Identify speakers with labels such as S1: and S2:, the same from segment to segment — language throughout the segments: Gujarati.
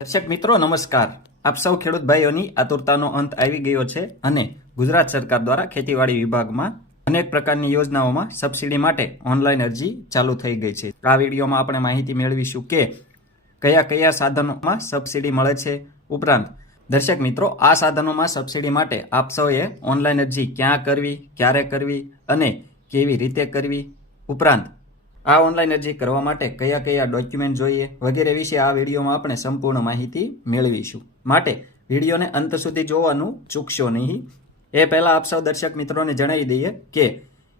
S1: દર્શક મિત્રો, નમસ્કાર. આપ સૌ ખેડૂત ભાઈઓની આતુરતાનો અંત આવી ગયો છે અને ગુજરાત સરકાર દ્વારા ખેતીવાડી વિભાગમાં અનેક પ્રકારની યોજનાઓમાં સબસિડી માટે ઓનલાઈન અરજી ચાલુ થઈ ગઈ છે. આ વિડીયોમાં આપણે માહિતી મેળવીશું કે કયા કયા સાધનોમાં સબસિડી મળે છે. ઉપરાંત, દર્શક મિત્રો, આ સાધનોમાં સબસિડી માટે આપ સૌએ ઓનલાઈન અરજી ક્યાં કરવી, ક્યારે કરવી અને કેવી રીતે કરવી? ઉપરાંત આ ઓનલાઈન અરજી કરવા માટે કયા કયા ડોક્યુમેન્ટ જોઈએ વગેરે વિશે આ વિડીયોમાં આપણે સંપૂર્ણ માહિતી મેળવીશું. માટે વિડીયોને અંત સુધી જોવાનું ચૂકશો નહીં. એ પહેલાં આપ સૌ દર્શક મિત્રોને જણાવી દઈએ કે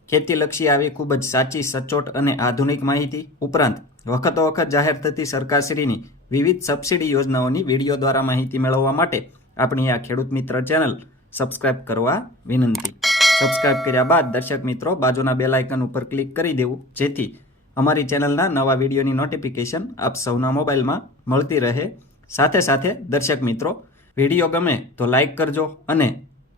S1: ખેતીલક્ષી આવી ખૂબ જ સાચી, સચોટ અને આધુનિક માહિતી ઉપરાંત વખતો વખત જાહેર થતી સરકારશ્રીની વિવિધ સબસિડી યોજનાઓની વીડિયો દ્વારા માહિતી મેળવવા માટે આપણી આ ખેડૂત મિત્ર ચેનલ સબસ્ક્રાઇબ કરવા વિનંતી. સબસ્ક્રાઇબ કર્યા બાદ દર્શક મિત્રો બાજુના બેલ ઉપર ક્લિક કરી દેવું, જેથી અમારી ચેનલના નવા વિડીયોની નોટિફિકેશન આપ સૌના મોબાઈલમાં મળતી રહે. સાથે સાથે દર્શક મિત્રો, વીડિયો ગમે તો લાઇક કરજો અને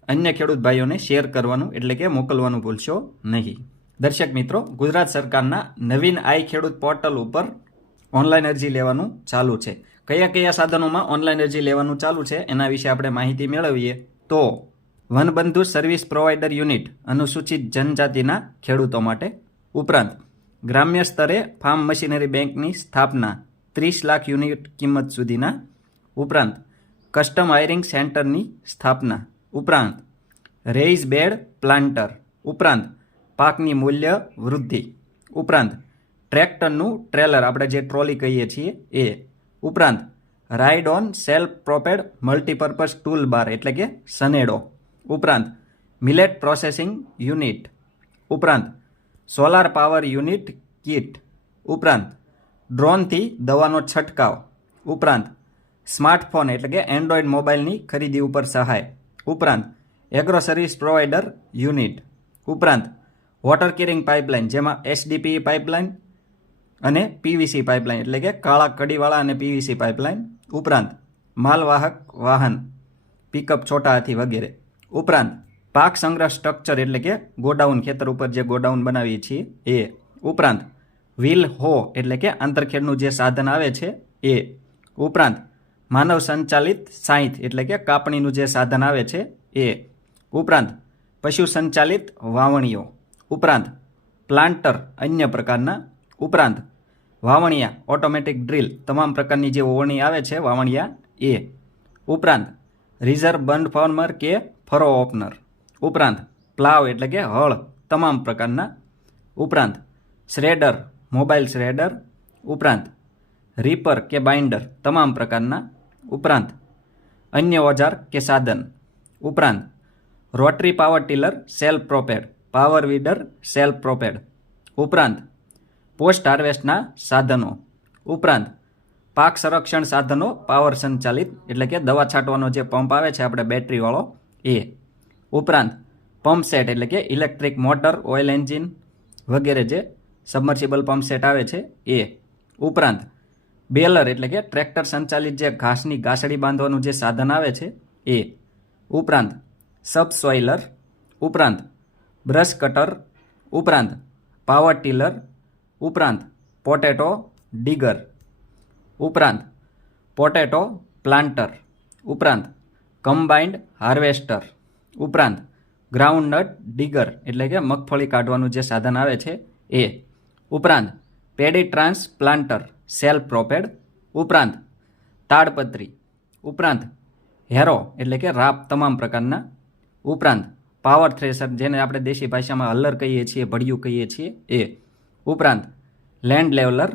S1: અન્ય ખેડૂત ભાઈઓને શેર કરવાનું એટલે કે મોકલવાનું ભૂલશો નહીં. દર્શક મિત્રો, ગુજરાત સરકારના નવીન આઈ ખેડૂત પોર્ટલ ઉપર ઓનલાઈન અરજી લેવાનું ચાલુ છે. કયા કયા સાધનોમાં ઓનલાઈન અરજી લેવાનું ચાલુ છે એના વિશે આપણે માહિતી મેળવીએ તો વનબંધુ સર્વિસ પ્રોવાઈડર યુનિટ અનુસૂચિત જનજાતિના ખેડૂતો માટે ઉપરાંત ગ્રામ્ય સ્તરે ફાર્મ મશીનરી બેંકની સ્થાપના ત્રીસ લાખ યુનિટ કિંમત સુધીના ઉપરાંત કસ્ટમ હાયરિંગ સેન્ટરની સ્થાપના ઉપરાંત રેઇઝ બેડ પ્લાન્ટર ઉપરાંત પાકની મૂલ્ય વૃદ્ધિ ઉપરાંત ટ્રેક્ટરનું ટ્રેલર આપણે જે ટ્રોલી કહીએ છીએ એ ઉપરાંત ride on self propelled multipurpose tool bar એટલે કે સનેડો ઉપરાંત મિલેટ પ્રોસેસિંગ યુનિટ ઉપરાંત સોલાર પાવર યુનિટ કીટ. ઉપરાંત, ડ્રોનથી દવાનો છંટકાવ. ઉપરાંત, સ્માર્ટફોન એટલે કે એન્ડ્રોઈડ મોબાઈલની ખરીદી ઉપર સહાય. ઉપરાંત, એગ્રો સર્વિસ પ્રોવાઈડર યુનિટ. ઉપરાંત, વોટર કેરિંગ પાઇપલાઇન, જેમાં એસડીપી પાઇપલાઇન અને પીવીસી પાઇપલાઇન એટલે કે કાળા કડીવાળા અને પીવીસી પાઇપલાઇન. ઉપરાંત, માલવાહક વાહન, પિકઅપ છોટા હાથી વગેરે. ઉપરાંત પાક સંગ્રહ સ્ટ્રક્ચર એટલે કે ગોડાઉન, ખેતર ઉપર જે ગોડાઉન બનાવીએ છીએ, એ ઉપરાંત વ્હીલ હો એટલે કે આંતરખેડનું જે સાધન આવે છે, એ ઉપરાંત માનવ સંચાલિત સાઈથ એટલે કે કાપણીનું જે સાધન આવે છે, એ ઉપરાંત પશુ સંચાલિત વાવણીઓ, ઉપરાંત પ્લાન્ટર અન્ય પ્રકારના, ઉપરાંત વાવણિયા, ઓટોમેટિક ડ્રીલ તમામ પ્રકારની જે ઓવણી આવે છે, વાવણિયા, એ ઉપરાંત રિઝર્વ બંડ ફોર્મર કે ફરો ઓપનર. ઉપરાંત પ્લાવ એટલે કે હળ, તમામ પ્રકારના. ઉપરાંત શ્રેડર, મોબાઈલ શ્રેડર. ઉપરાંત રીપર કે બાઇન્ડર તમામ પ્રકારના. ઉપરાંત અન્ય ઓજાર કે સાધન. ઉપરાંત rotary power tiller, self propelled. Power weeder, self propelled. ઉપરાંત પોસ્ટ હાર્વેસ્ટના સાધનો. ઉપરાંત પાક સંરક્ષણ સાધનો, પાવર સંચાલિત એટલે કે દવા છાંટવાનો જે પંપ આવે છે, આપણે બેટરીવાળો, એ. ઉપરાંત પંપ સેટ એટલે કે ઇલેક્ટ્રિક મોટર ઓઇલ એન્જિન વગેરે જે સબમર્સિબલ પંપ સેટ આવે છે, એ. ઉપરાંત બેલર એટલે કે ટ્રેક્ટર સંચાલિત જે ઘાસની ઘાસડી બાંધવાનું જે સાધન આવે છે, એ. ઉપરાંત સબસોઇલર ઉપરાંત બ્રશ કટર ઉપરાંત પાવર ટીલર ઉપરાંત પોટેટો ડીગર ઉપરાંત પોટેટો પ્લાન્ટર ઉપરાંત કમ્બાઇન્ડ હાર્વેસ્ટર ઉપરાંત ગ્રાઉન્ડનટ ડીગર એટલે કે મગફળી કાઢવાનું જે સાધન આવે છે એ. ઉપરાંત પેડી ટ્રાન્સપ્લાન્ટર સેલ પ્રોપેડ ઉપરાંત તાડપત્રી. ઉપરાંત હેરો એટલે કે રાપ તમામ પ્રકારના. ઉપરાંત પાવર થ્રેસર જેને આપણે દેશી ભાષામાં હલ્લર કહીએ છીએ, ભડિયું કહીએ છીએ, એ. ઉપરાંત લેન્ડ લેવલર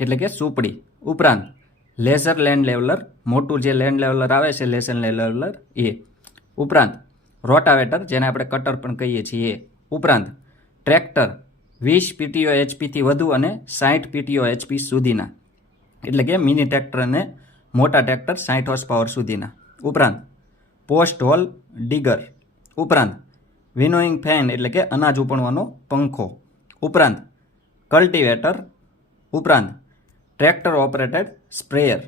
S1: એટલે કે સુપડી. ઉપરાંત લેઝર લેન્ડ લેવલર મોટું જે લેન્ડ લેવલર આવે છે લેસન લેવલર એ. ઉપરાંત રોટાવેટર, જેને આપણે કટર પણ કહીએ છીએ, ઉપરાંત ટ્રેક્ટર વીસ પીટીઓ એચપીથી વધુ અને સાઠ પીટીઓ એચપી સુધીના. એટલે કે મિની ટ્રેક્ટર અને મોટા ટ્રેક્ટર સાઠ હોર્સ પાવર સુધીના. ઉપરાંત પોસ્ટ હોલ ડીગર ઉપરાંત વિનોઈંગ ફેન એટલે કે અનાજ ઉપણવાનો પંખો. ઉપરાંત કલ્ટિવેટર ઉપરાંત ટ્રેક્ટર ઓપરેટેડ સ્પ્રેયર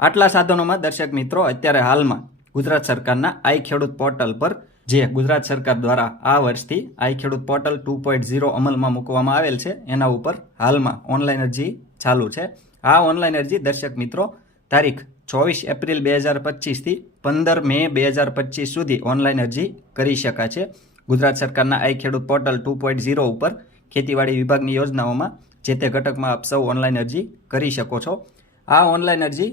S1: આટલા સાધનોમાં દર્શક મિત્રો, અત્યારે હાલમાં ગુજરાત સરકારના આઈ ખેડૂત પોર્ટલ પર, જે ગુજરાત સરકાર દ્વારા આ વર્ષથી આઈ ખેડૂત પોર્ટલ ટુ પોઈન્ટ ઝીરો અમલમાં મૂકવામાં આવેલ છે, એના ઉપર હાલમાં ઓનલાઈન અરજી ચાલુ છે. આ ઓનલાઈન અરજી, દર્શક મિત્રો, તારીખ ચોવીસ એપ્રિલ બે હજાર પચીસથી પંદર મે બે હજાર પચીસ સુધી ઓનલાઈન અરજી કરી શકાય છે. ગુજરાત સરકારના આઈ ખેડૂત પોર્ટલ ટુ પોઈન્ટ ઝીરો ઉપર ખેતીવાડી વિભાગની યોજનાઓમાં જે તે ઘટકમાં આપ સૌ ઓનલાઈન અરજી કરી શકો છો. આ ઓનલાઈન અરજી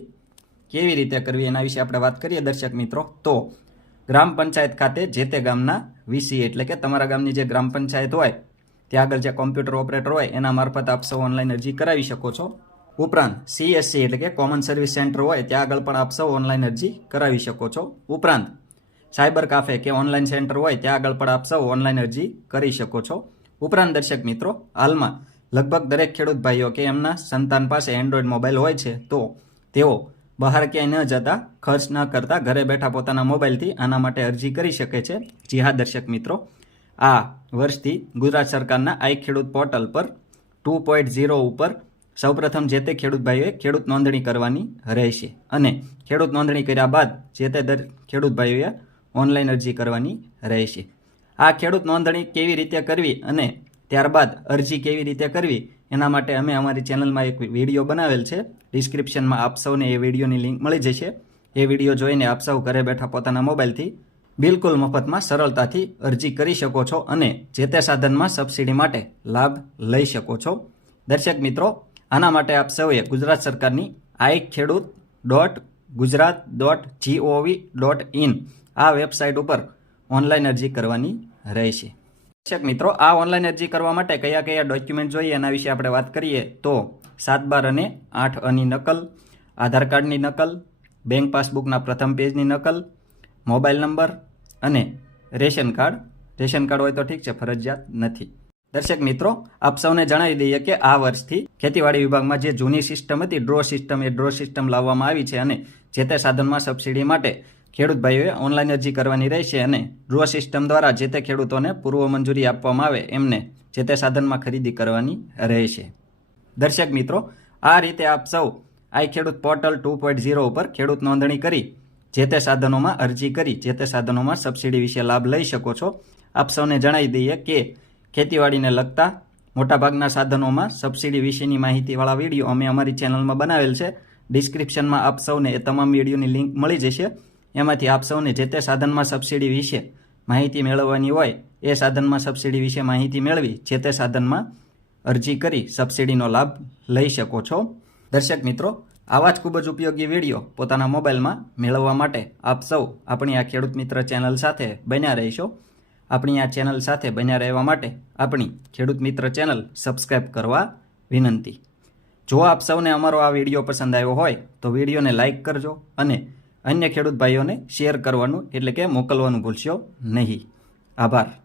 S1: કેવી રીતે કરવી એના વિશે આપણે વાત કરીએ દર્શક મિત્રો? તો ગ્રામ પંચાયત ખાતે જે તે ગામના વીસી એટલે કે તમારા ગામની જે ગ્રામ પંચાયત હોય, ત્યાં આગળ જે કોમ્પ્યુટર ઓપરેટર હોય, એના મારફત આપ સૌ ઓનલાઈન અરજી કરાવી શકો છો. ઉપરાંત સીએસસી એટલે કે કોમન સર્વિસ સેન્ટર હોય, ત્યાં આગળ પણ આપ સૌ ઓનલાઈન અરજી કરાવી શકો છો. ઉપરાંત સાયબર કાફે કે ઓનલાઈન સેન્ટર હોય, ત્યાં આગળ પણ આપ સૌ ઓનલાઈન અરજી કરી શકો છો. ઉપરાંત દર્શક મિત્રો, હાલમાં લગભગ દરેક ખેડૂત ભાઈઓ કે એમના સંતાન પાસે એન્ડ્રોઈડ મોબાઈલ હોય છે, તો તેઓ બહાર ક્યાંય ન જતા, ખર્ચ ન કરતા, ઘરે બેઠા પોતાના મોબાઈલથી આના માટે અરજી કરી શકે છે. જી હા દર્શક મિત્રો, આ વર્ષથી ગુજરાત સરકારના આઈ ખેડૂત પોર્ટલ પર ટુ પોઈન્ટ ઝીરો ઉપર સૌપ્રથમ જે તે ખેડૂત ભાઈઓએ ખેડૂત નોંધણી કરવાની રહેશે અને ખેડૂત નોંધણી કર્યા બાદ જે તે દર ખેડૂત ભાઈઓએ ઓનલાઈન અરજી કરવાની રહેશે. આ ખેડૂત નોંધણી કેવી રીતે કરવી અને ત્યારબાદ અરજી કેવી રીતે કરવી એના માટે અમે અમારી ચેનલમાં એક વીડિયો બનાવેલ છે. ડિસ્ક્રિપ્શનમાં આપ સૌને એ વિડીયોની લિંક મળી જશે. એ વીડિયો જોઈને આપ સૌ ઘરે બેઠા પોતાના મોબાઈલથી બિલકુલ મફતમાં સરળતાથી અરજી કરી શકો છો અને જે તે સાધનમાં સબસિડી માટે લાભ લઈ શકો છો. દર્શક મિત્રો, આના માટે આપ સૌએ ગુજરાત સરકારની I Khedut dot Gujarat dot GOV dot in આ વેબસાઇટ ઉપર ઓનલાઈન અરજી કરવાની રહેશે. દર્શક મિત્રો, આ ઓનલાઈન અરજી કરવા માટે કયા કયા ડોક્યુમેન્ટ જોઈએ એના વિશે આપણે વાત કરીએ તો સાત, બાર અને આઠ અની નકલ, આધાર કાર્ડની નકલ બેંક પાસબુકના પ્રથમ પેજની નકલ મોબાઈલ નંબર અને રેશન કાર્ડ. રેશન કાર્ડ હોય તો ઠીક છે, ફરજિયાત નથી. દર્શક મિત્રો, આપ સૌને જણાવી દઈએ કે આ વર્ષથી ખેતીવાડી વિભાગમાં જે જૂની સિસ્ટમ હતી ડ્રો સિસ્ટમ એ ડ્રો સિસ્ટમ લાવવામાં આવી છે અને જે તે સાધનમાં સબસિડી માટે ખેડૂત ભાઈઓએ ઓનલાઈન અરજી કરવાની રહેશે અને ડ્રો સિસ્ટમ દ્વારા જે તે ખેડૂતોને પૂર્વ મંજૂરી આપવામાં આવે એમને જે તે સાધનમાં ખરીદી કરવાની રહેશે. દર્શક મિત્રો, આ રીતે આપ સૌ આઈ ખેડૂત પોર્ટલ ટુ પોઈન્ટ ઝીરો ઉપર ખેડૂત નોંધણી કરી, જે તે સાધનોમાં અરજી કરી, જે તે સાધનોમાં સબસિડી વિશે લાભ લઈ શકો છો, આપ સૌને જણાવી દઈએ કે ખેતીવાડીને લગતા મોટાભાગના સાધનોમાં સબસિડી વિશેની માહિતીવાળા વીડિયો અમે અમારી ચેનલમાં બનાવેલ છે. ડિસ્ક્રિપ્શનમાં આપ સૌને એ તમામ વિડીયોની લિંક મળી જશે. એમાંથી આપ સૌને જે તે સાધનમાં સબસિડી વિશે માહિતી મેળવવાની હોય, એ સાધનમાં સબસિડી વિશે માહિતી મેળવી, જે તે સાધનમાં અરજી કરી સબસિડીનો લાભ લઈ શકો છો. દર્શક મિત્રો, આવા જ ખૂબ જ ઉપયોગી વીડિયો પોતાના મોબાઈલમાં મેળવવા માટે આપ સૌ આપણી આ ખેડૂત મિત્ર ચેનલ સાથે બન્યા રહીશો. આપણી આ ચેનલ સાથે બન્યા રહેવા માટે આપણી ખેડૂત મિત્ર ચેનલ સબસ્ક્રાઈબ કરવા વિનંતી. જો આપ સૌને અમારો આ વીડિયો પસંદ આવ્યો હોય, તો વિડીયોને લાઇક કરજો અને અન્ય ખેડૂત ભાઈઓને શેર કરવાનું એટલે કે મોકલવાનું ભૂલશો નહીં. આભાર.